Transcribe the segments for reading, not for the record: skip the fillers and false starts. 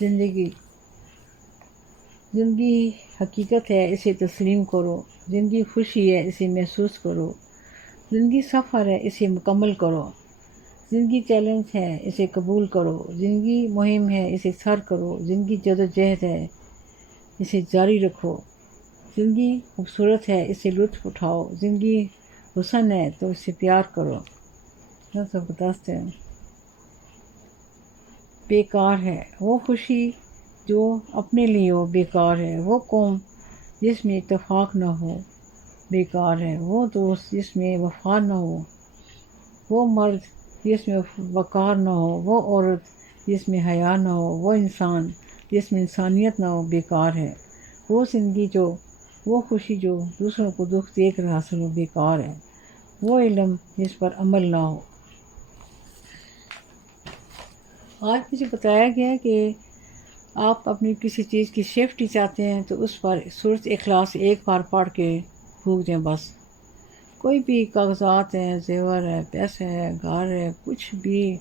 زندگی حقیقت ہے، اسے تسلیم کرو۔ زندگی خوشی ہے، اسے محسوس کرو۔ زندگی سفر ہے، اسے مکمل کرو۔ زندگی چیلنج ہے، اسے قبول کرو۔ زندگی مہم ہے، اسے سر کرو۔ زندگی جدوجہد ہے، اسے جاری رکھو۔ زندگی خوبصورت ہے، اسے لطف اٹھاؤ۔ زندگی حسن ہے تو اسے پیار کرو۔ زبردست ہے۔ بیکار ہے وہ خوشی جو اپنے لیے ہو، بیکار ہے وہ قوم جس میں اتفاق نہ ہو، بیکار ہے وہ دوست جس میں وفا نہ ہو، وہ مرد جس میں وقار نہ ہو، وہ عورت جس میں حیا نہ ہو، وہ انسان جس میں انسانیت نہ ہو، بیکار ہے وہ زندگی وہ خوشی جو دوسروں کو دکھ دے کر حاصل ہو، بیکار ہے وہ علم جس پر عمل نہ ہو۔ آج مجھے بتایا گیا کہ آپ اپنی کسی چیز کی سیفٹی چاہتے ہیں تو اس پر سورۃ اخلاص ایک بار پڑھ کے پھونک دیں بس۔ کوئی بھی کاغذات ہیں، زیور ہے، پیسے ہے، گھر ہے، کچھ بھی،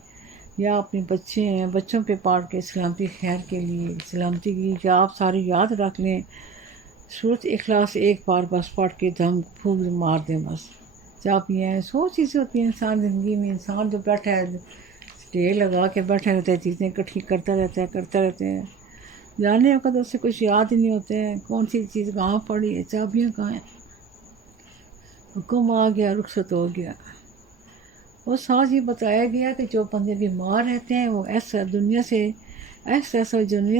یا اپنے بچے ہیں، بچوں پہ پڑھ کے سلامتی خیر کے لیے، سلامتی کی کہ آپ ساری یاد رکھ لیں۔ سورۃ اخلاص ایک بار بس پڑھ کے دم پھونک مار دیں بس۔ چاپیاں ہیں، سو چیزیں ہوتی ہیں انسان زندگی میں، انسان جو بیٹھا ہے ڈھیر لگا کے بیٹھا رہتا ہے، چیزیں اکٹھی کرتا رہتا ہے، جانے وقت اس سے کچھ یاد ہی نہیں ہوتے ہیں کون سی چیز کہاں پڑی ہے، چابیاں کہاں ہیں۔ حکم آ گیا، رخصت ہو گیا۔ وہ ساتھ یہ بتایا گیا کہ جو بندے بیمار رہتے ہیں وہ ایسا دنیا سے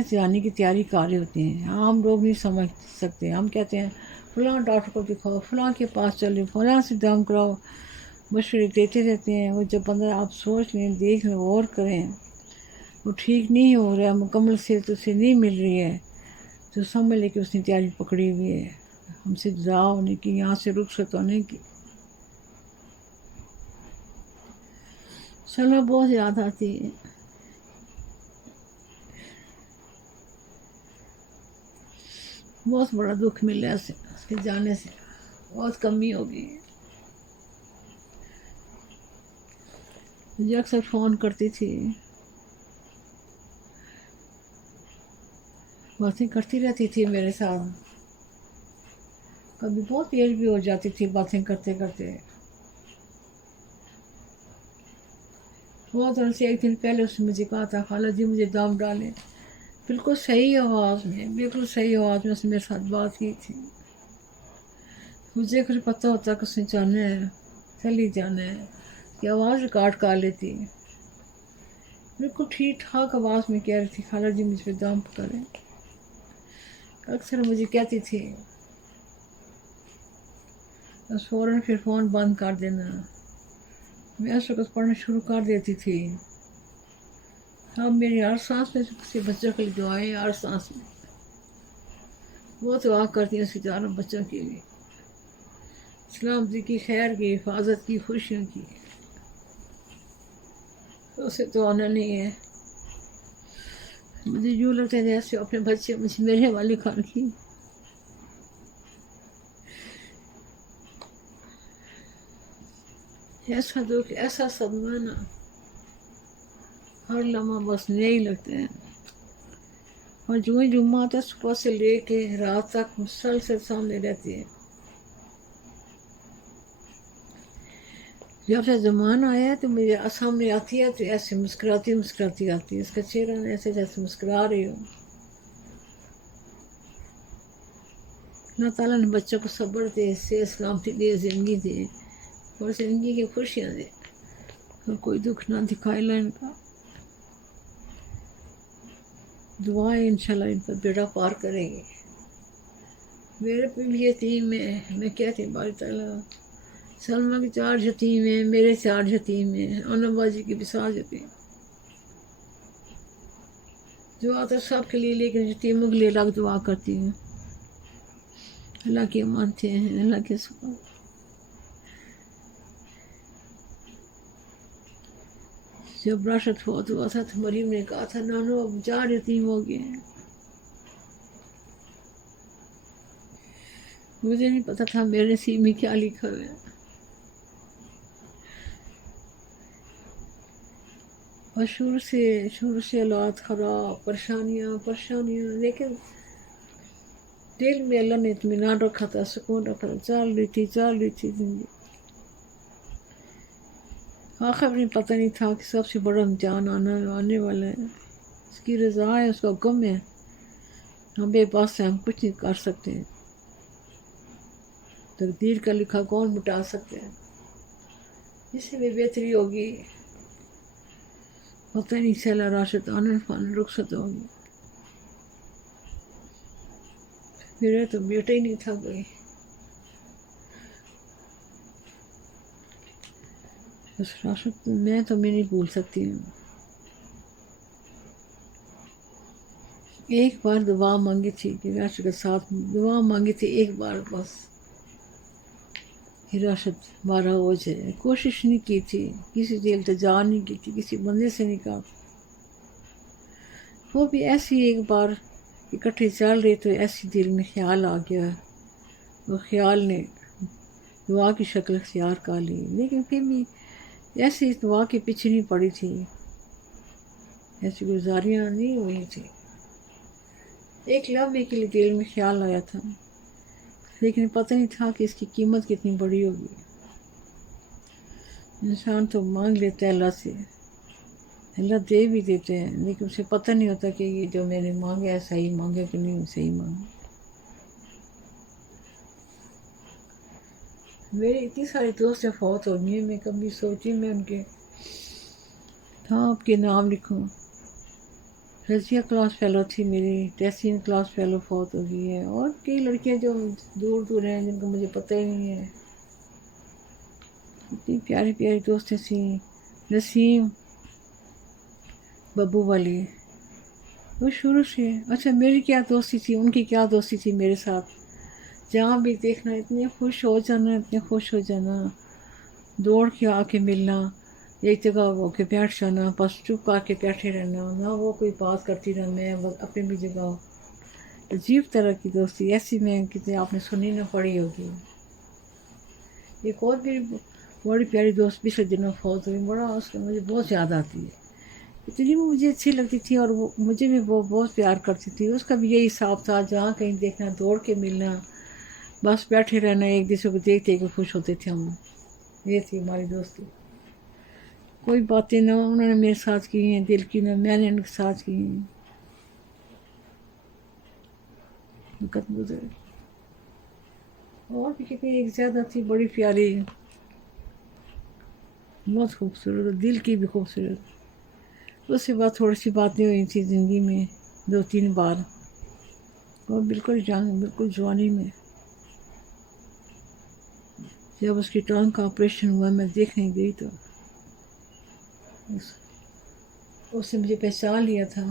جانے کی تیاری کر رہے ہوتے ہیں۔ عام لوگ نہیں سمجھ سکتے، ہم کہتے ہیں فلاں ڈاکٹر کو دکھاؤ، فلاں کے پاس چلے، فلاں سے دم کراؤ، مشورے دیتے رہتے ہیں۔ وہ جب بندہ آپ سوچ لیں، دیکھ لیں، غور کریں، وہ ٹھیک نہیں ہو رہا ہے، مکمل صحت اسے نہیں مل رہی ہے، تو سمجھ لے کہ اس نے تیاری پکڑی ہوئی ہے ہم سے جدا ہونے کی، یہاں سے رخصت ہونے کی۔ چلو بہت یاد آتی ہے، بہت بڑا دکھ ملا اس کے جانے سے، بہت کمی ہوگی۔ مجھے اکثر فون کرتی تھی، باتیں کرتی رہتی تھی میرے ساتھ، کبھی بہت دیر بھی ہو جاتی تھی باتیں کرتے کرتے۔ بہت دن سے ایک دن پہلے اس نے مجھے کہا تھا خالہ جی مجھے دم ڈالیں، بالکل صحیح آواز میں، بالکل صحیح آواز میں اس نے میرے ساتھ بات کی تھی۔ مجھے پھر پتہ ہوتا کہ اس نے جانا ہے، چلی جانا ہے، کہ آواز ریکارڈ کر لیتی، بالکل ٹھیک ٹھاک آواز میں کہہ رہی تھی خالہ جی مجھ پہ دم کریں۔ اکثر مجھے کہتی تھی بس فوراً پھر فون بند کر دینا، میں اس وقت پڑھنا شروع کر دیتی تھی۔ اب میری ہر سانس میں کسی بچوں کے لیے دعائیں، ہر سانس میں بہت دعا کرتی ہیں اسی چاروں بچوں کے لیے، سلامتی کی، خیر کی، حفاظت کی، خوشیوں کی۔ اسے تو آنا نہیں ہے، مجھے یوں لگتا ہے جیسے اپنے بچے مجھے میرے والے خان کی۔ ایسا دکھ، ایسا صدمہ نا، ہر لمحہ بس نئے ہی لگتے ہیں۔ اور جو ہی جمعہ آتا ہے صبح سے لے کے رات تک مسلسل سامنے رہتی ہے۔ جب سے زمان آیا ہے تو مجھے سامنے آتی ہے تو ایسے مسکراتی مسکراتی آتی ہے، اس کا چہرہ ایسے جیسے مسکرا رہی ہوں۔ اللہ تعالیٰ نے بچوں کو صبر دے، صحت سلامتی دے، زندگی دے، اور زندگی کی خوشیاں دے، اور کوئی دکھ نہ دکھائے اللہ ان کا۔ دعائیں انشاءاللہ ان پر بیڑا پار کریں گے۔ میرے پہ بھی یتیم ہے، میں کہتی ہوں باری تعالیٰ سلمہ کی 4 یتیم ہیں، میرے 4 یتیم ہیں، انم باجی کی بھی 7 یتیم، دعا تو سب کے لیے لیکن یتیموں کے لیے الگ دعا کرتی ہوں۔ اللہ کے مانتے ہیں، اللہ کے ساتھ۔ جب راشد فوت ہوا تھا تو مریم نے کہا تھا نانو اب 4 یتیم ہو گئے ہیں۔ مجھے نہیں پتا تھا میرے نصیب میں کیا لکھا ہوا ہے۔ اور شروع سے اولاد خراب، پریشانیاں، لیکن دل میں اللہ نے اطمینان رکھا تھا، سکون رکھا تھا، چل رہی تھی زندگی۔ آخر میں پتہ نہیں تھا کہ سب سے بڑا امتحان آنے والا ہے، اس کی رضا ہے، اس کا حکم ہے، ہم بے بس ہیں، ہم کچھ نہیں کر سکتے، تقدیر کا لکھا کون مٹا سکتے ہیں، اس میں بہتری ہوگی، پتہ نہیں چلا راشد آنے فانے رخصت ہوگی، میرا تو بیٹا ہی نہیں تھا کوئی، بس راشد میں نہیں بھول سکتی ہوں۔ ایک بار دعا مانگی تھی کہ راشد کے ساتھ دعا مانگی تھی ایک بار بس، کہ راشد ہمارا ہو جائے، کوشش نہیں کی تھی، کسی سے التجا نہیں کی تھی، کسی بندے سے نہیں کہا، وہ بھی ایسی ایک بار اکٹھے چل رہے تو ایسی دل میں خیال آ گیا، وہ خیال نے دعا کی شکل اختیار کر لی، لیکن پھر بھی ایسی دعا کے پیچھے نہیں پڑی تھی، ایسی گزاریاں نہیں ہوئی تھی، ایک لمحے کے لیے دل میں خیال آیا تھا، لیکن پتہ نہیں تھا کہ اس کی قیمت کتنی بڑی ہوگی۔ انسان تو مانگ لیتا ہے اللہ سے، اللہ دے بھی دیتے ہیں، لیکن اسے پتہ نہیں ہوتا کہ یہ جو میں نے مانگا ہے صحیح مانگا کہ نہیں صحیح مانگا۔ میری اتنی ساری دوستیں فوت ہو گئی ہیں، میں کبھی سوچی میں ان کے آپ کے نام لکھوں۔ رضیہ کلاس فیلو تھی میری، تحسین کلاس فیلو فوت ہو گئی ہے، اور کئی لڑکیاں جو دور ہیں جن کو مجھے پتہ ہی نہیں ہے، اتنی پیاری پیاری دوستیں تھیں، نسیم، ببو والی، وہ شروع سے، اچھا میری کیا دوستی تھی، ان کی کیا دوستی تھی میرے ساتھ، جہاں بھی دیکھنا اتنے خوش ہو جانا، دوڑ کے آ کے ملنا، ایک جگہ ہو کے بیٹھ جانا، بس چپ کر کے بیٹھے رہنا، نہ وہ کوئی بات کرتی نہ میں، بس اپنی بھی جگہ، عجیب طرح کی دوستی، ایسی میں کتنے آپ نے سنی نہ پڑی ہوگی۔ ایک اور میری بڑی پیاری دوست پچھلے دنوں فوت ہوئی، بڑا اس کا مجھے بہت یاد آتی ہے، اتنی وہ مجھے اچھی لگتی تھی، اور وہ مجھے بھی وہ بہت پیار کرتی تھی، اس کا بھی یہی حساب تھا، جہاں کہیں دیکھنا دوڑ کے ملنا، بس بیٹھے رہنا، ایک دوسرے کو دیکھتے کہ خوش ہوتے تھے ہم، یہ تھی ہماری دوستی، کوئی باتیں نہ انہوں نے میرے ساتھ کی ہیں دل کی، نہ میں نے ان کے ساتھ کی ہیں، وقت گزرے، اور بھی کتنی ایک زیادہ تھی بڑی پیاری، بہت خوبصورت، دل کی بھی خوبصورت، اس کے بعد تھوڑی سی باتیں ہوئی تھی زندگی میں 2-3 بار، اور بالکل جوانی میں، جب اس کی ٹانگ کا آپریشن ہوا میں دیکھنے گئی تو اس نے مجھے پہچان لیا تھا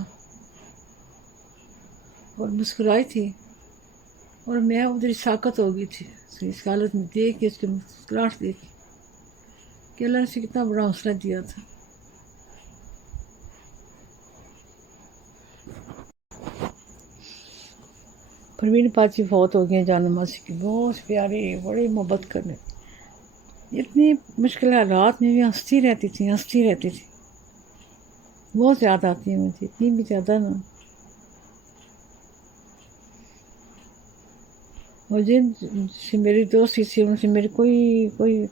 اور مسکرائی تھی، اور میں ادھر ساکت ہو گئی تھی اس حالت میں دیکھ کے، اس کی مسکراہٹ دیکھ کہ اللہ نے اسے کتنا بڑا حوصلہ دیا تھا۔ پروین پاچی فوت ہو گئے جان ماسی کی، بہت پیاری، بڑی محبت کرنے، اتنی مشکل حالات میں بھی ہنستی رہتی تھی، بہت یاد آتی ہے مجھے، اتنی بھی زیادہ نا، اور جن سے میری دوستی تھی ان سے میری کوئی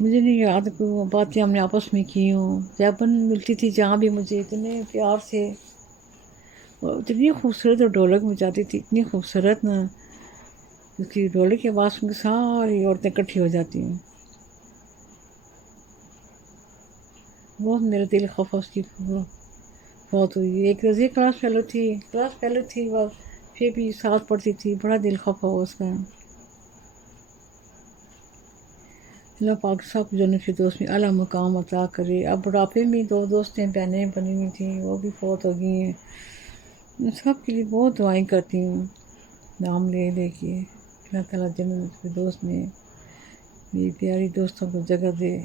مجھے نہیں یاد کوئی باتیں ہم نے آپس میں کی ہوں، جب ملتی تھی جہاں بھی مجھے اتنے پیار سے، اور اتنی خوبصورت اور ڈھولک بجاتی تھی، اتنی خوبصورت نا، اس کی ڈھولک کی آواز سن کے ساری عورتیں اکٹھی ہو جاتی ہیں، بہت میرا دل خفا اس کی فوت ہوئی۔ ایک رضیہ کلاس فیلو تھی وہ، پھر بھی ساتھ پڑھتی تھی، بڑا دل خفا ہوا اس کا، اللہ پاک سب جنت فردوس میں اعلیٰ مقام عطا کرے۔ اب بڑھاپے میں 2 دوستیں بہنیں بنی ہوئی تھیں، وہ بھی فوت ہو گئی ہیں، میں سب کے لیے بہت دعائیں کرتی ہوں، نام لے کے، اللہ تعالیٰ جنت فردوس میں میری پیاری دوستوں کو جگہ دے،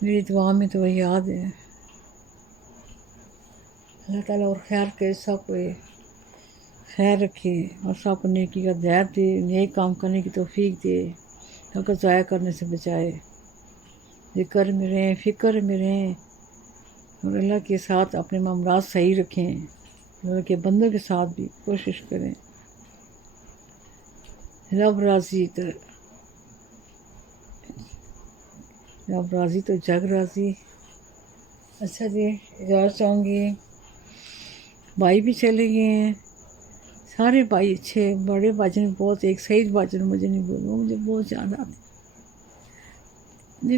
میری دعا میں تو وہ یاد ہے، اللہ تعالیٰ اور خیر کے سب کو خیر رکھے، اور سب کو نیکی کا ہدایت دے، نیک کام کرنے کی توفیق دے، سب کو ضائع کرنے سے بچائے، ذکر میں رہیں، فکر میں رہیں، اور اللہ کے ساتھ اپنے معاملات صحیح رکھیں، اللہ کے بندوں کے ساتھ بھی کوشش کریں۔ رب راضی تو جگ راضی۔ اچھا جی، اجازت چاہوں گی، بھائی بھی چلے گئے ہیں، سارے بھائی اچھے، بڑے بھاجن بہت، ایک سعید بھاجن مجھے نہیں بولوں، مجھے بہت یاد آتے،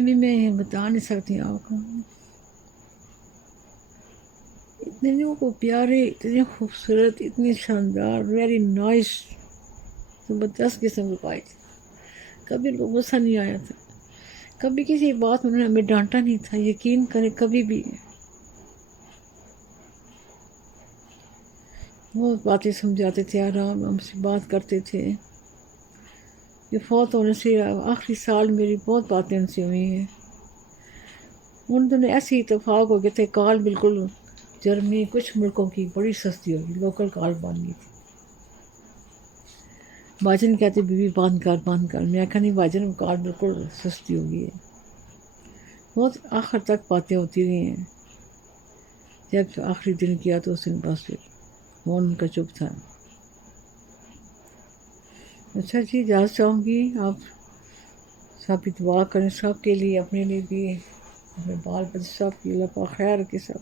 بھی میں بتا نہیں سکتی آپ کو، اتنے لوگوں کو پیارے، اتنے خوبصورت، اتنی شاندار، ویری نائس، زبردست قسم کے پائے تھے، کبھی ان کو غصہ نہیں آیا تھا، کبھی کسی بات میں انہوں نے ہمیں ڈانٹا نہیں تھا، یقین کریں کبھی بھی، بہت باتیں سمجھاتے تھے، آرام ہم سے بات کرتے تھے۔ یہ فوت ہونے سے آخری سال میری بہت باتیں ان سے ہوئی ہیں، ان دنوں ایسے اتفاق ہو گئے تھے، کال بالکل جرمنی کچھ ملکوں کی بڑی سستی ہوگی، لوکل کال بن گئی تھی، باجن کہتے بی بند کر، میں کہا نہیں باجن کال بالکل سستی ہوگی ہے، بہت آخر تک باتیں ہوتی رہی ہیں، جب آخری دن کیا تو اس دن بس پھر فون ان کا چپ تھا۔ اچھا جی، اجازت چاہوں گی، آپ سب بھی دعا کریں، سب کے لیے، اپنے لیے بھی، اپنے بال بچے سب کی، اللہ پاک خیر رکھے سب۔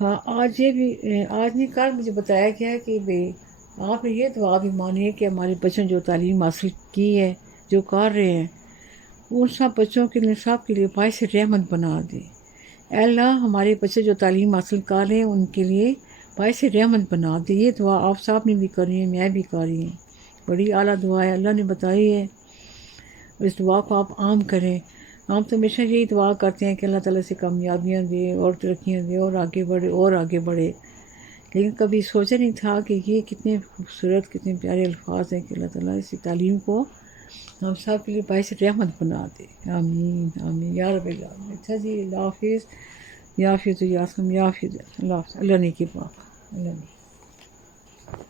ہاں، آج نہیں کل مجھے بتایا گیا ہے کہ بھئی آپ نے یہ دعا بھی مانی ہے کہ ہمارے بچوں جو تعلیم حاصل کی ہے، جو کر رہے ہیں، ان سب بچوں کے لیے، سب کے لیے باعث رحمت بنا دے۔ اے اللہ، ہمارے بچے جو تعلیم حاصل کر رہے ہیں ان کے لیے باعث رحمت بنا دے۔ یہ دعا آپ صاحب نے بھی کری ہے، میں بھی کر رہی ہوں، بڑی اعلیٰ دعا ہے، اللہ نے بتائی ہے، اس دعا کو آپ عام کریں۔ ہم تو ہمیشہ یہی دعا کرتے ہیں کہ اللہ تعالیٰ سے کامیابیاں دے اور ترقیاں دے اور آگے بڑھے، لیکن کبھی سوچا نہیں تھا کہ یہ کتنے خوبصورت، کتنے پیارے الفاظ ہیں کہ اللہ تعالیٰ اسی تعلیم کو ہم سب کے لیے باعث رحمت بنا دے۔ آمین آمین یا رب العالمین۔ اچھا جی، اللہ حافظ، یا حافظ، یا حافظ، اللہ حافظ، اللہ نے کی پاک، اللہ نے